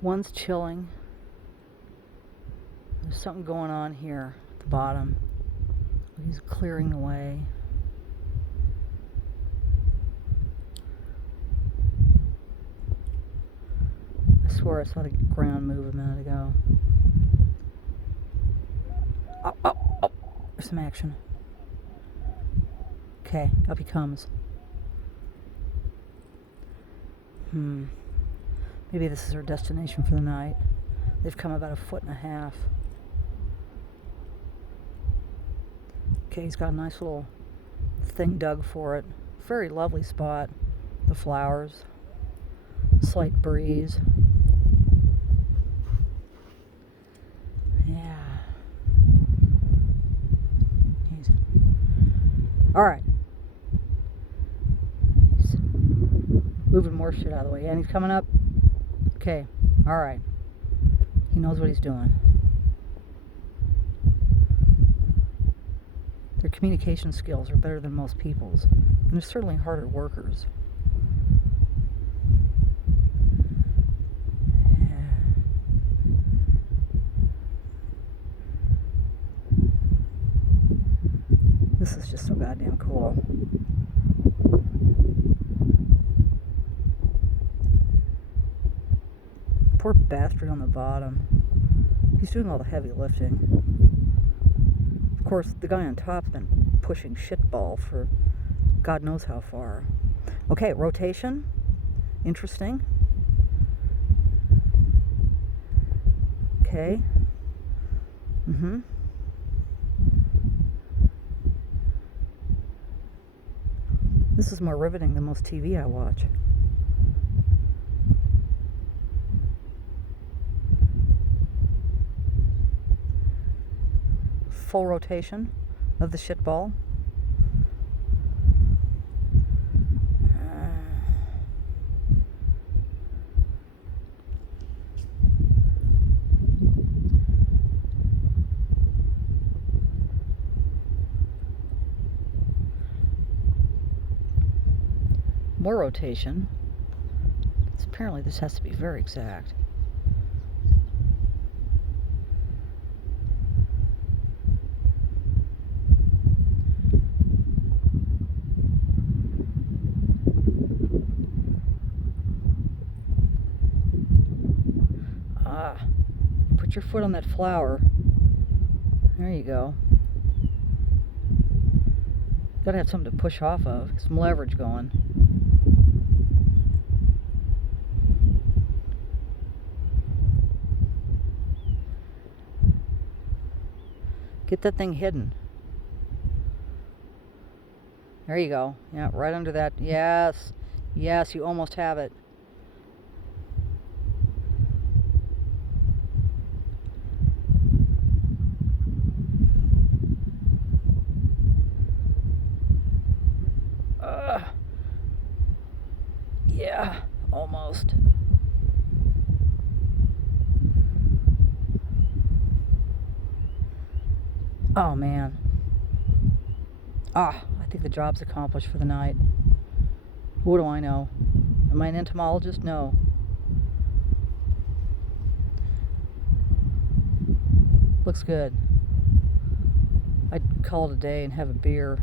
One's chilling. There's something going on here at the bottom. He's clearing the way. I swear I saw the ground move a minute ago. Oh, there's some action. Okay, up he comes. Maybe this is our destination for the night. They've come about 1.5 feet. Okay, he's got a nice little thing dug for it. Very lovely spot. The flowers. Slight breeze. Yeah. Alright. He's moving more shit out of the way. And he's coming up. Okay. Alright. He knows what he's doing. Their communication skills are better than most people's. And they're certainly harder workers. This is just so goddamn cool. Poor bastard on the bottom. He's doing all the heavy lifting. Of course, the guy on top's been pushing shitball for God knows how far. Okay, rotation. Interesting. Okay. This is more riveting than most TV I watch. Full rotation of the shitball. More rotation. Apparently this has to be very exact. Put your foot on that flower. There you go. Gotta have something to push off of. Some leverage going. Get that thing hidden. There you go. Yeah, right under that. Yes. Yes, you almost have it. Yeah, almost. Oh, man. I think the job's accomplished for the night. What do I know? Am I an entomologist? No. Looks good. I'd call it a day and have a beer.